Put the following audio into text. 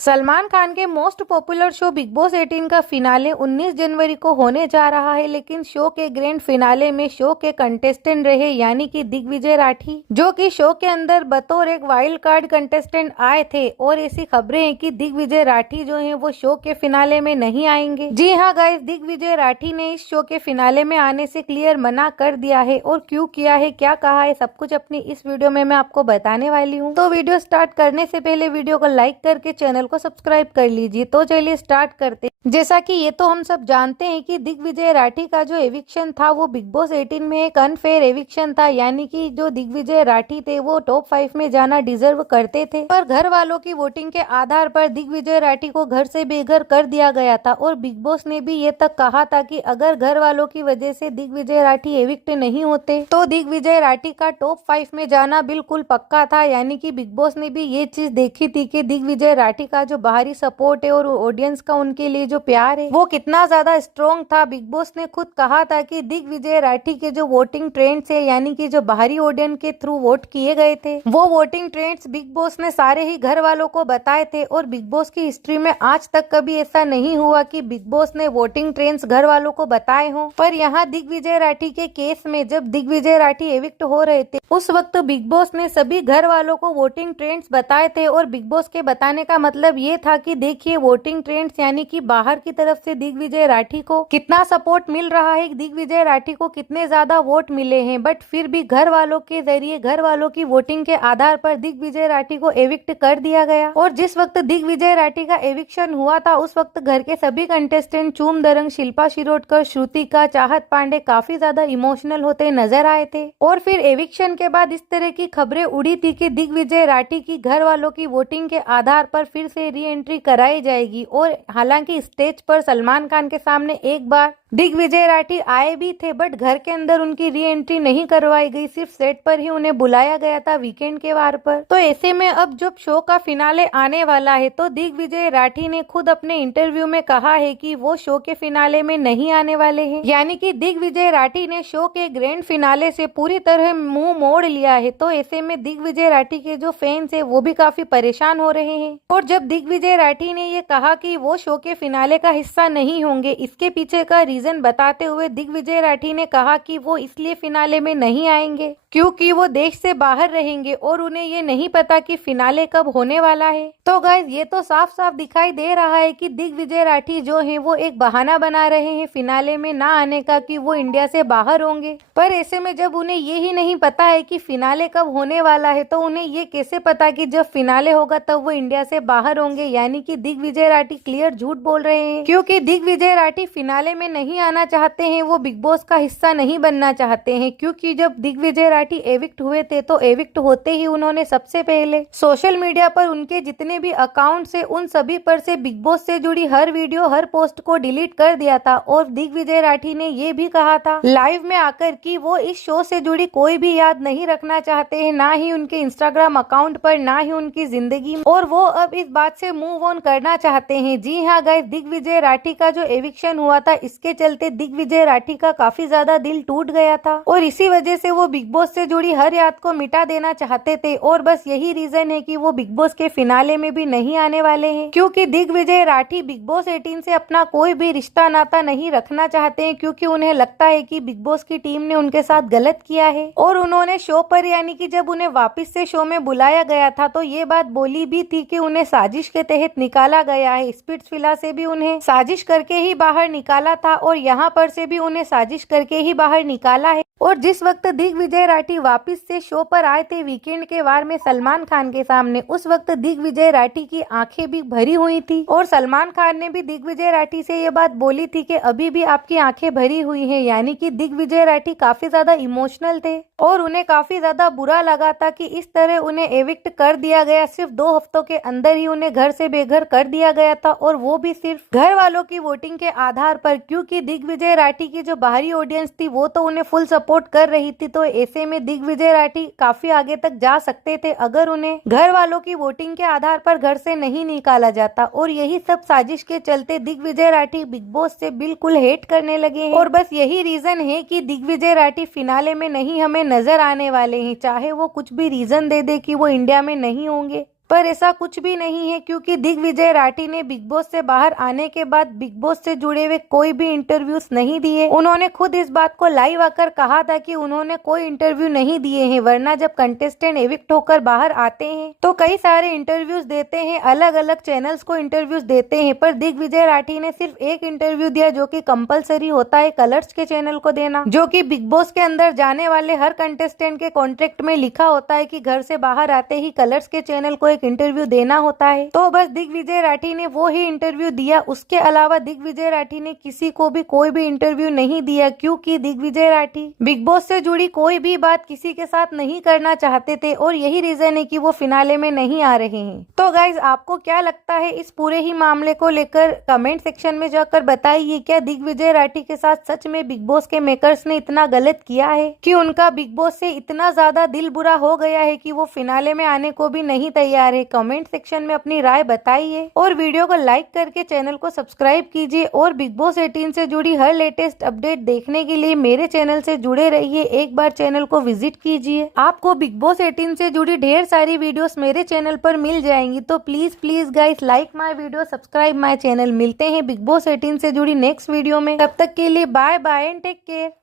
सलमान खान के most popular show big boss 18 का finale 19 जनवरी को होने जा रहा है, लेकिन शो के ग्रैंड फिनाले में शो के कंटेस्टेंट रहे यानी कि दिग्विजय राठी, जो कि शो के अंदर बतौर एक वाइल्ड कार्ड कंटेस्टेंट आए थे। और ऐसी खबरें हैं कि दिग्विजय राठी जो हैं वो शो के फिनाले में नहीं आएंगे। जी हाँ गाइस, दिग्विजय राठी ने इस शो के फिनाले में आने से क्लियर मना कर दिया है। और क्यों किया है, क्या कहा है, सब कुछ अपनी इस वीडियो में मैं आपको बताने वाली हूँ। तो वीडियो स्टार्ट करने से पहले वीडियो को लाइक करके चैनल को सब्सक्राइब कर लीजिए। तो चलिए स्टार्ट करते। जैसा कि ये तो हम सब जानते हैं कि दिग्विजय राठी का जो एविक्शन था वो बिग बॉस 18 में एक अनफेयर एविक्शन था, यानी कि जो दिग्विजय राठी थे वो टॉप 5 में जाना डिजर्व करते थे, पर घर वालों की वोटिंग के आधार पर दिग्विजय राठी को घर से बेघर कर दिया गया था। और बिग बॉस ने भी ये तक कहा था कि अगर घर वालों की वजह से दिग्विजय राठी एविक्ट नहीं होते तो दिग्विजय राठी का टॉप 5 में जाना बिल्कुल पक्का था। यानी कि बिग बॉस ने भी ये चीज देखी थी कि दिग्विजय राठी का जो बाहरी सपोर्ट है और ऑडियंस का उनके लिए जो प्यार है वो कितना ज्यादा स्ट्रॉन्ग था। बिग बॉस ने खुद कहा था कि दिग्विजय राठी के जो वोटिंग ट्रेंड्स है, यानी कि जो बाहरी ऑडियंस के थ्रू वोट किए गए थे, वो वोटिंग ट्रेंड्स बिग बॉस ने सारे ही घर वालों को बताए थे। और बिग बॉस की हिस्ट्री में आज तक कभी ऐसा नहीं हुआ कि बिग बॉस ने वोटिंग ट्रेंड्स घर वालों को बताए हों। पर यहाँ दिग्विजय राठी के केस में जब दिग्विजय राठी एविक्ट हो रहे थे उस वक्त बिग बॉस ने सभी घर वालों को वोटिंग ट्रेंड्स बताए थे। और बिग बॉस के बताने का मतलब ये था कि देखिए वोटिंग ट्रेंड्स यानी कि बाहर की तरफ से दिग्विजय राठी को कितना सपोर्ट मिल रहा है, दिग्विजय राठी को कितने ज्यादा वोट मिले हैं, बट फिर भी घर वालों के जरिए घर वालों की वोटिंग के आधार पर दिग्विजय राठी को एविक्ट कर दिया गया। और जिस वक्त दिग्विजय राठी का एविक्शन हुआ था उस वक्त घर के सभी कंटेस्टेंट चूम दरंग, शिल्पा शिरोडकर, श्रुतिका, चाहत पांडे काफी ज्यादा इमोशनल होते नजर आए थे। और फिर एविक्शन के बाद इस तरह की खबरें उड़ी थी कि दिग्विजय राठी की घर वालों की वोटिंग के आधार पर फिर से री एंट्री कराई जाएगी। और हालांकि स्टेज पर सलमान खान के सामने एक बार दिग्विजय राठी आए भी थे, बट घर के अंदर उनकी री एंट्री नहीं करवाई गई, सिर्फ सेट पर ही उन्हें बुलाया गया था वीकेंड के वार पर। तो ऐसे में अब जब शो का फिनाले आने वाला है तो दिग्विजय राठी ने खुद अपने इंटरव्यू में कहा है कि वो शो के फिनाले में नहीं आने वाले हैं। यानी कि दिग्विजय राठी ने शो के ग्रैंड फिनाले से पूरी तरह मुंह मोड़ लिया है। तो ऐसे में दिग्विजय राठी के जो फैंस है वो भी काफी परेशान हो रहे हैं। और जब दिग्विजय राठी ने ये कहा कि वो शो के फिनाले का हिस्सा नहीं होंगे, इसके पीछे का रीजन बताते हुए दिग्विजय राठी ने कहा कि वो इसलिए फिनाले में नहीं आएंगे क्योंकि वो देश से बाहर रहेंगे और उन्हें ये नहीं पता कि फिनाले कब होने वाला है। तो गाइज ये तो साफ साफ दिखाई दे रहा है कि दिग्विजय राठी जो है वो एक बहाना बना रहे हैं फिनाले में ना आने का, कि वो इंडिया से बाहर होंगे। पर ऐसे में जब उन्हें ये ही नहीं पता है कि फिनाले कब होने वाला है तो उन्हें ये कैसे पता कि जब फिनाले होगा तब वो इंडिया से बाहर होंगे। यानी कि दिग्विजय राठी क्लियर झूठ बोल रहे हैं, क्योंकि दिग्विजय राठी फिनाले में नहीं आना चाहते हैं, वो बिग बॉस का हिस्सा नहीं बनना चाहते हैं। क्योंकि जब दिग्विजय राठी एविक्ट हुए थे तो एविक्ट होते ही उन्होंने सबसे पहले सोशल मीडिया पर उनके जितने भी अकाउंट से उन सभी पर से बिग बॉस से जुड़ी हर वीडियो हर पोस्ट को डिलीट कर दिया था। और दिग्विजय राठी ने ये भी कहा था लाइव में आकर कि वो इस शो से जुड़ी कोई भी याद नहीं रखना चाहते हैं, ना ही उनके इंस्टाग्राम अकाउंट पर, ना ही उनकी जिंदगी में, और वो अब इस बात से मूव ऑन करना चाहते हैं। जी हाँ गाइस, दिग्विजय राठी का जो एविक्शन हुआ था इसके चलते दिग्विजय राठी का काफी ज्यादा दिल टूट गया था और इसी वजह से वो बिग बॉस से जुड़ी हर याद को मिटा देना चाहते थे। और बस यही रीजन है कि वो बिग बॉस के फिनाले में भी नहीं आने वाले हैं, क्योंकि दिग्विजय राठी बिग बॉस 18 से अपना कोई भी रिश्ता नाता नहीं रखना चाहते हैं, क्योंकि उन्हें लगता है कि बिग बॉस की टीम ने उनके साथ गलत किया है। और उन्होंने शो पर यानी कि जब उन्हें वापस से शो में बुलाया गया था तो ये बात बोली भी थी कि उन्हें साजिश के तहत निकाला गया है। स्पिट्सविला से भी उन्हें साजिश करके ही बाहर निकाला था और यहाँ पर से भी उन्हें साजिश करके ही बाहर निकाला है। और जिस वक्त दिग्विजय राठी वापस से शो पर आए थे वीकेंड के वार में सलमान खान के सामने, उस वक्त दिग्विजय राठी की आंखें भी भरी हुई थी। और सलमान खान ने भी दिग्विजय राठी से ये बात बोली थी कि अभी भी आपकी आंखें भरी हुई हैं। यानी कि दिग्विजय राठी काफी ज्यादा इमोशनल थे और उन्हें काफी ज्यादा बुरा लगा था कि इस तरह उन्हें एविक्ट कर दिया गया। सिर्फ 2 हफ्तों के अंदर ही उन्हें घर से बेघर कर दिया गया था, और वो भी सिर्फ घर वालों की वोटिंग के आधार पर, क्योंकि दिग्विजय राठी की जो बाहरी ऑडियंस थी वो तो उन्हें फुल सपोर्ट कर रही थी। तो ऐसे में दिग्विजय राठी काफी आगे तक जा सकते थे अगर उन्हें घर वालों की वोटिंग के आधार पर घर से नहीं निकाला जाता। और यही सब साजिश के चलते दिग्विजय राठी बिग बॉस से बिल्कुल हेट करने लगे हैं। और बस यही रीजन है कि दिग्विजय राठी फिनाले में नहीं हमें नजर आने वाले हैं, चाहे वो कुछ भी रीजन दे दे कि वो इंडिया में नहीं होंगे। पर ऐसा कुछ भी नहीं है, क्योंकि दिग्विजय राठी ने बिग बॉस से बाहर आने के बाद बिग बॉस से जुड़े हुए कोई भी इंटरव्यूज नहीं दिए। उन्होंने खुद इस बात को लाइव आकर कहा था कि उन्होंने कोई इंटरव्यू नहीं दिए हैं, वरना जब कंटेस्टेंट एविक्ट होकर बाहर आते हैं तो कई सारे इंटरव्यूज देते हैं, अलग अलग चैनल्स को इंटरव्यूज देते हैं। पर दिग्विजय राठी ने सिर्फ एक इंटरव्यू दिया, जो कि कंपलसरी होता है कलर्स के चैनल को देना, जो कि बिग बॉस के अंदर जाने वाले हर कंटेस्टेंट के कॉन्ट्रैक्ट में लिखा होता है कि घर से बाहर आते ही कलर्स के चैनल को एक इंटरव्यू देना होता है। तो बस दिग्विजय राठी ने वो ही इंटरव्यू दिया, उसके अलावा दिग्विजय राठी ने किसी को भी कोई भी इंटरव्यू नहीं दिया, क्योंकि दिग्विजय राठी बिग बॉस से जुड़ी कोई भी बात किसी के साथ नहीं करना चाहते थे, और यही रीजन है कि वो फिनाले में नहीं आ रहे हैं। तो गाइज, आपको क्या लगता है इस पूरे ही मामले को लेकर? कमेंट सेक्शन में जाकर बताइए, क्या दिग्विजय राठी के साथ सच में बिग बॉस के मेकर्स ने इतना गलत किया है कि उनका बिग बॉस से इतना ज्यादा दिल बुरा हो गया है कि वो फिनाले में आने को भी नहीं तैयार है? कमेंट सेक्शन में अपनी राय बताइए और वीडियो को लाइक करके चैनल को सब्सक्राइब कीजिए, और बिग बॉस 18 से जुड़ी हर लेटेस्ट अपडेट देखने के लिए मेरे चैनल से जुड़े रहिए। एक बार चैनल को विजिट कीजिए, आपको बिग बॉस 18 से जुड़ी ढेर सारी वीडियोस मेरे चैनल पर मिल जाएंगी। तो please guys, like my video, subscribe my channel. मिलते हैं बिग बॉस 18 से जुड़ी नेक्स्ट वीडियो में, तब तक के लिए bye bye and take care.